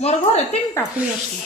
मोर घर तीन टापी अच्छी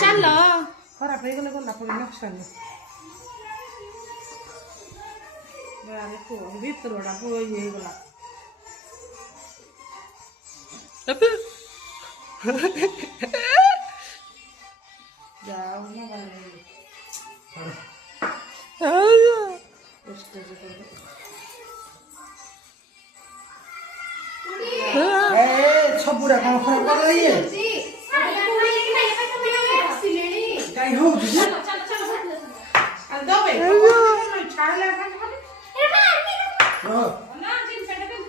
चलो खराब हो गले गला पड़े नुकसान भीतर बड़ा ये गला जाओ छबुरा कौन खराब कर रही है कहीं हो तुझे दो बे छाड़ ले ना जिन पेट पे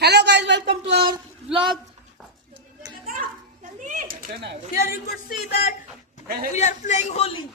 Hello guys, welcome to our vlog. Here you could see that We are playing holy.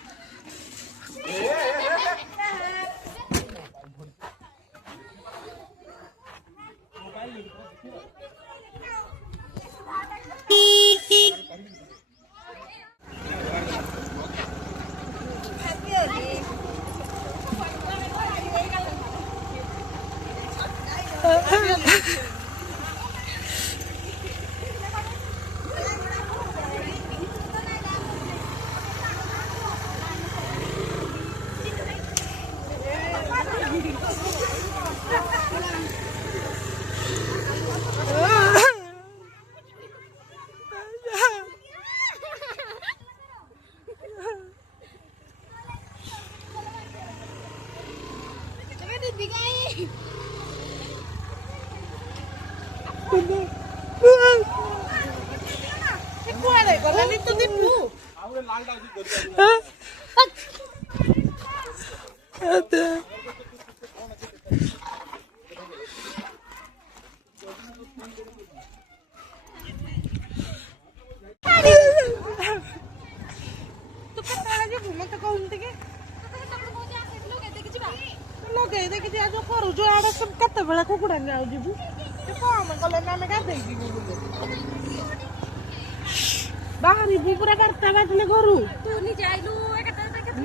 बाहरी पूरा करता बाटले घरू तू नी जाइलू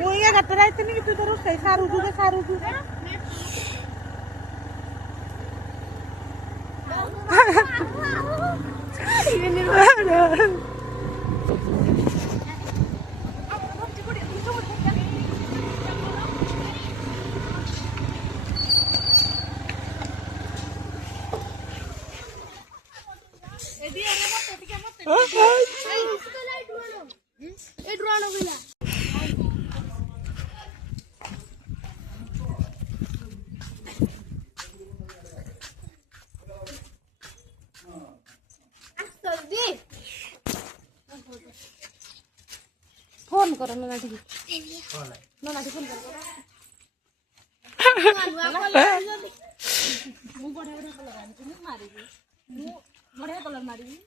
मुई ये गटरा इतनी कि तू तो रोसई सारू जुगे फोन करो ना ठीक ना फोन करो मु बढ़िया कलर मारी मु बढ़िया कलर मारी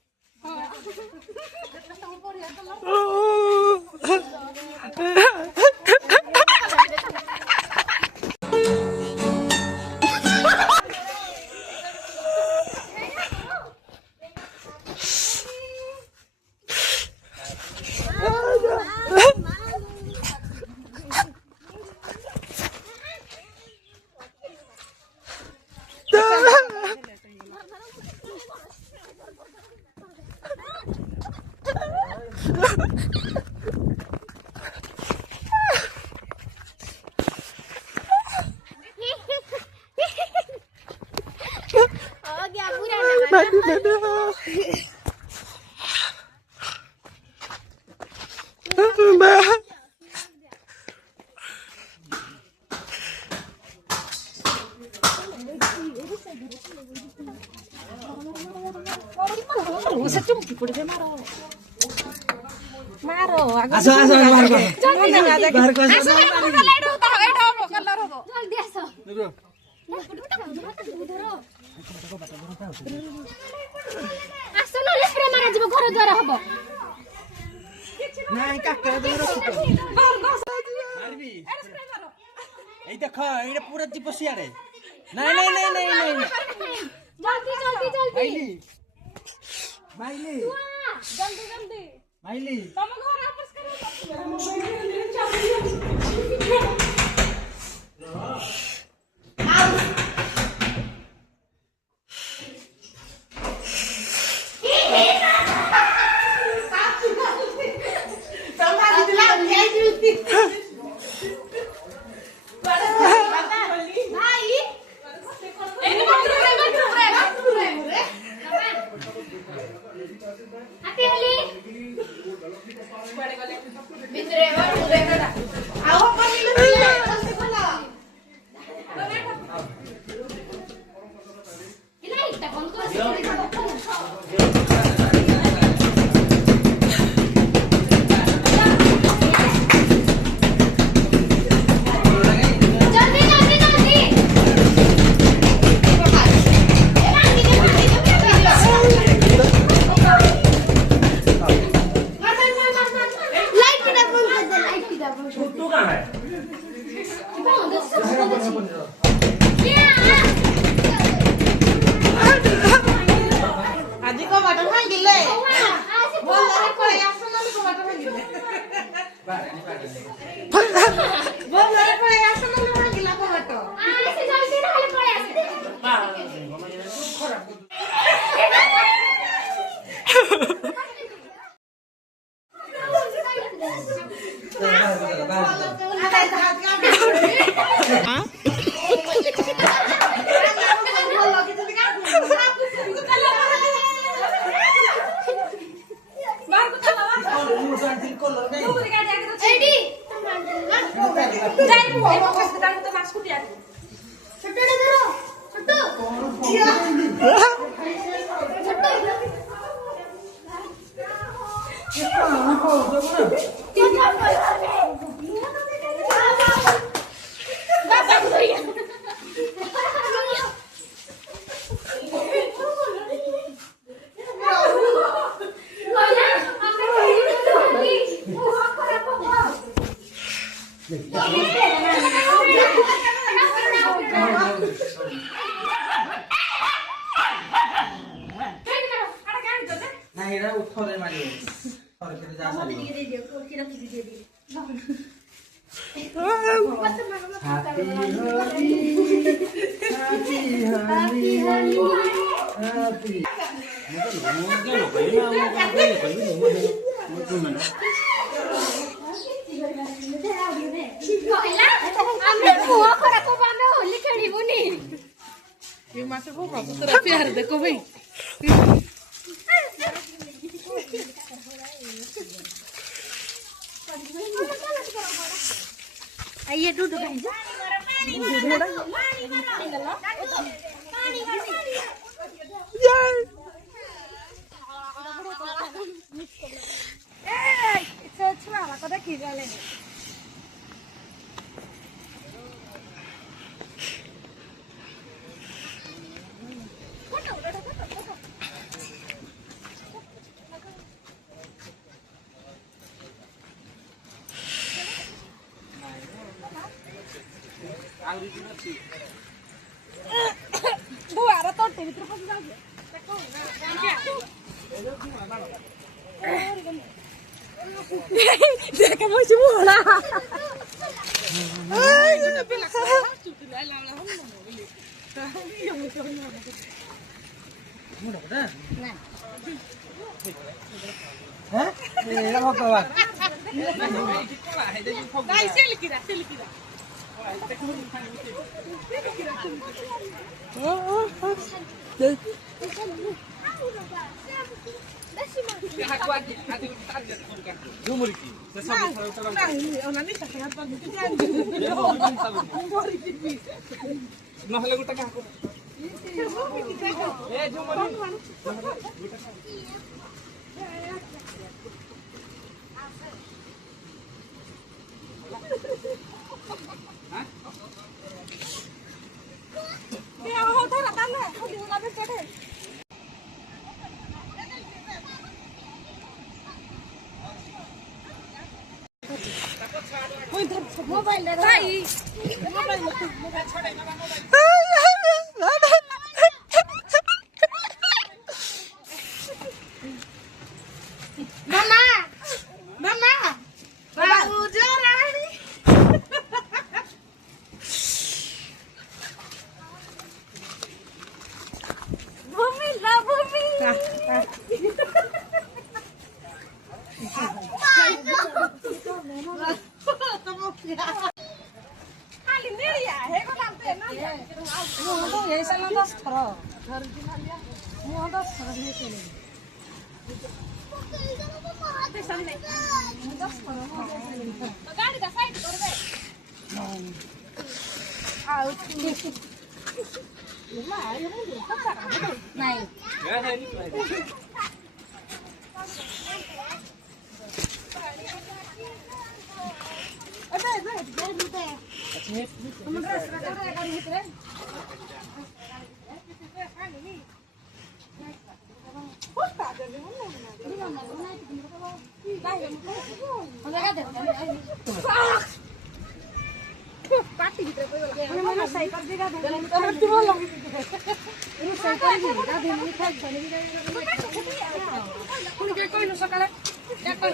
मारो आसो बाहर को जल्दी आसो आसो न स्प्रे मारा जीव घर द्वार हबो नाही काका दे रखो मारबी एई देख एटा पूरा जीव सियारे नहीं जल्दी माइली जल्दी माइली तुम घर वापस करो आओ नहीं रे उठो रे मारियो और के जा सारी प्यार देखो भाई आइए दूध बुआरा तो भित्र पसि जाऊ देख मुझे बोला हैं ये भगवान নহলে গোটা কাকো এ ঝুমরি मोबाइल मामा मामा बाबू जो रानी भूमि ला भूमि खाली नहीं है को नामते ना वो तो ऐसा ना 10 थरा घर की ना लिया वो 10 थरा नहीं चले सामने 10 थरा तो गाड़ी का साइड कर दे आओ ना ये नहीं नहीं ये है नहीं अबे अबे ये लूटे हम ड्रेस रखा है गाड़ी भीतर पार्टी भीतर कोई मैंने साइकिल दिखा दे मैं की बोल लूंगी ये साइकिल दिखा दे मैं खाक बने उनके कोई न सकाले क्या कोई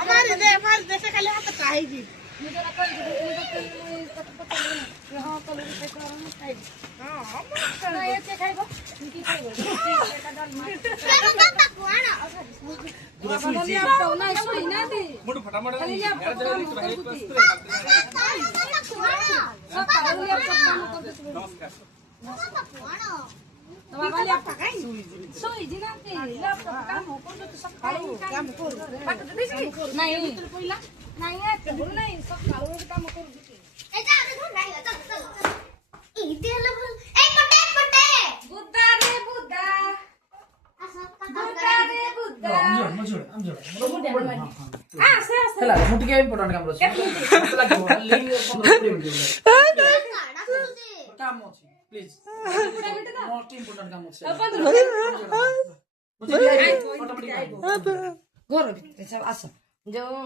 हमारे दे जैसे खाली हाथ काहे जी ନିଜର କରି ହଁ କଲୁ ଖାଇବି ହଁ ଏତେ ଖାଇବ କି ଖାଇବ मुड़ फटाफट ହେଲା ମୁଁ ଟିକେ ଇମ୍ପୋର୍ଟାଣ୍ଟ କାମ ଅଛି ମତେ ଲାଗିବ ଲିଙ୍କ 15 ମିନିଟ୍ କାମ ଅଛି ପ୍ଲିଜ ମୋଷ୍ଟ ଇମ୍ପୋର୍ଟାଣ୍ଟ କାମ ଅଛି ଘର ଭିତରେ ଆସ ଯୋଉ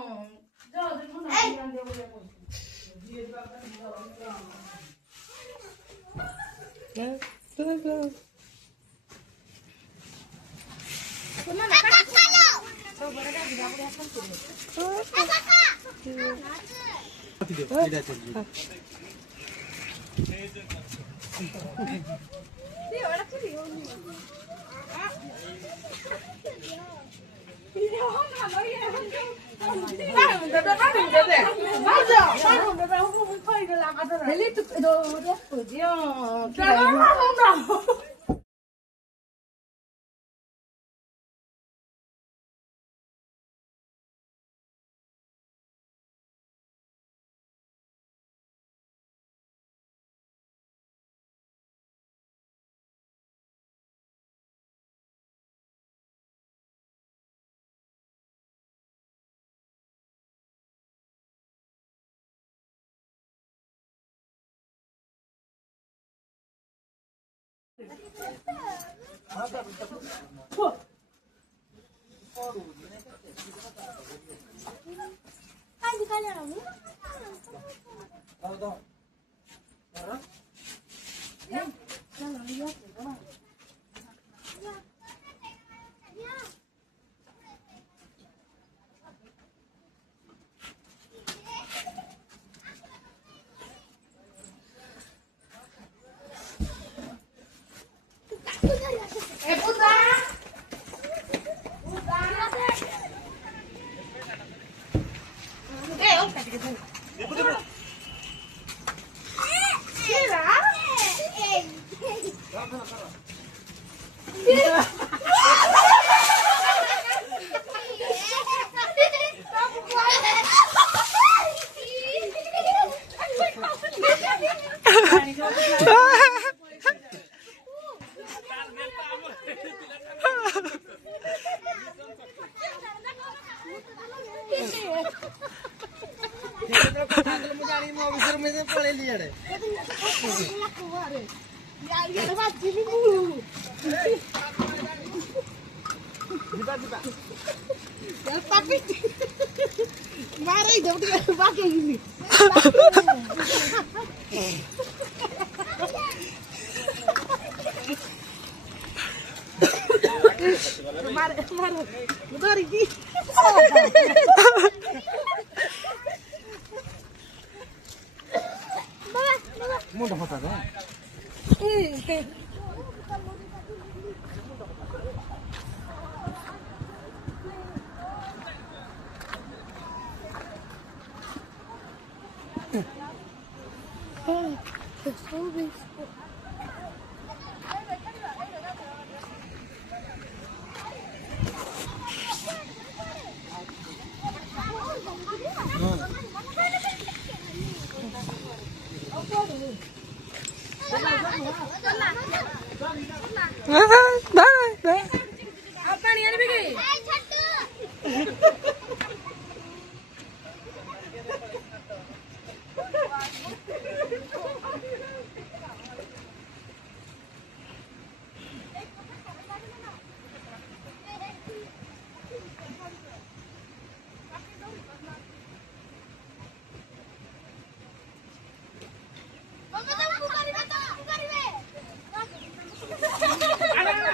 Ano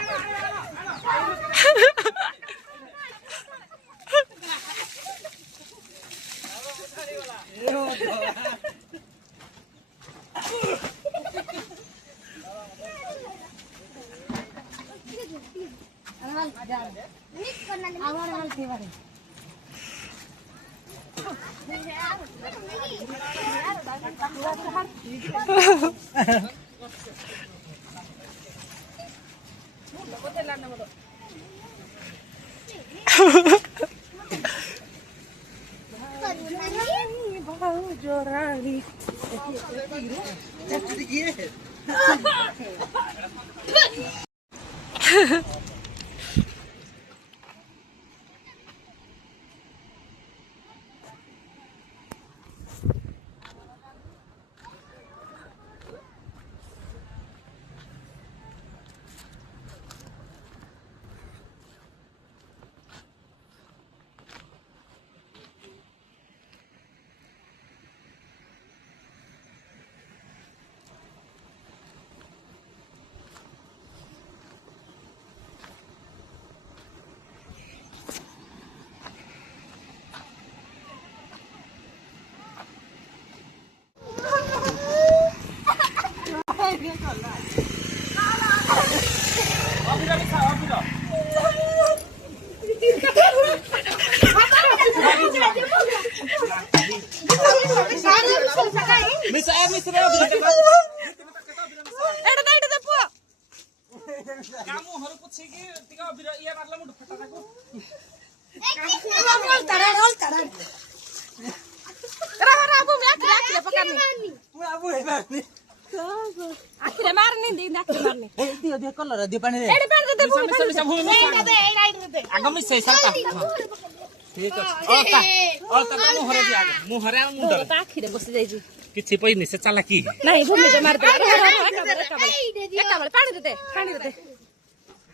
आखिरे मारनी दी नाके मारनी दियो दियो कलर दियो पानी रे एडे पानी दे भूमि आगम से सरका ठीक अछि अलता मुहरे दिया मुहरे मुंडर आखिरे बस जाई जी किछि पइनी से चालाकी नहीं भूमि जे मार दे एका बार पानी दे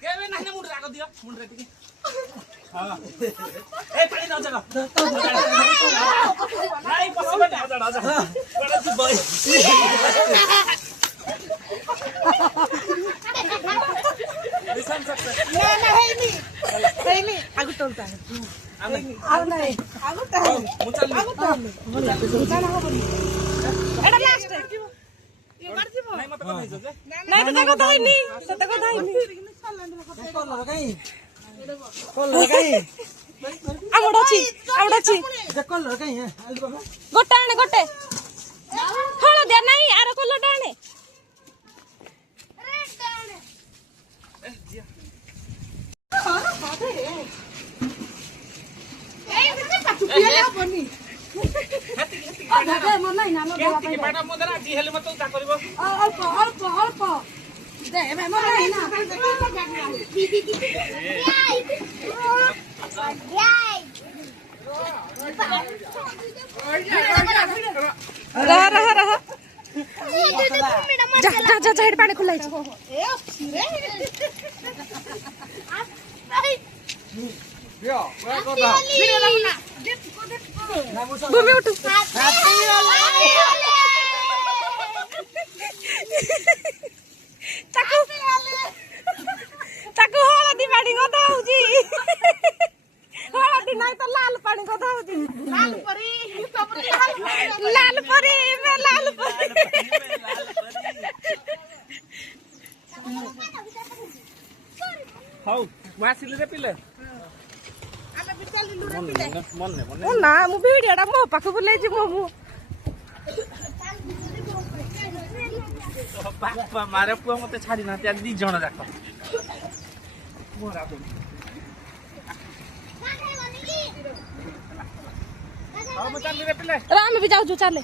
केवे नाही मुंडर आगो दियो मुंडरे टिके हां ए पानी न जगा नाही पसबे ना जड़ा जा बड़ा जी भाई लिसन सकते ना ना है नी आगु तोलता है आगु नहीं आगु तो मुचल आगु तो मुचल हो बोली एडा लास्ट ये मार जीवो नहीं मत कहि जे नहीं तो को धाइनी सत को धाइनी कलर काई आवडची जे कलर काई है गोटे आने गोटे हळ दे नाही आरो कलर डाणे मैडम मोदरा जी हेले मत ता करबो अल्प दे मैं मन नहीं ना रह जा हेड पानी खुलाई भूमि उठू ताकू हळदी पानी कथा होउची हळदी नाही तर लाल पानी कथा होउची लाल परी हाउ वासिले रे पिले ओ ना मु वीडियोटा मो पाखु बुलाई जी मो बापा मारे पुआ मते छाडी ना त्या दी जण जाक मोरा दो हाउ म चल रे पिले राम भी जाऊ जो चले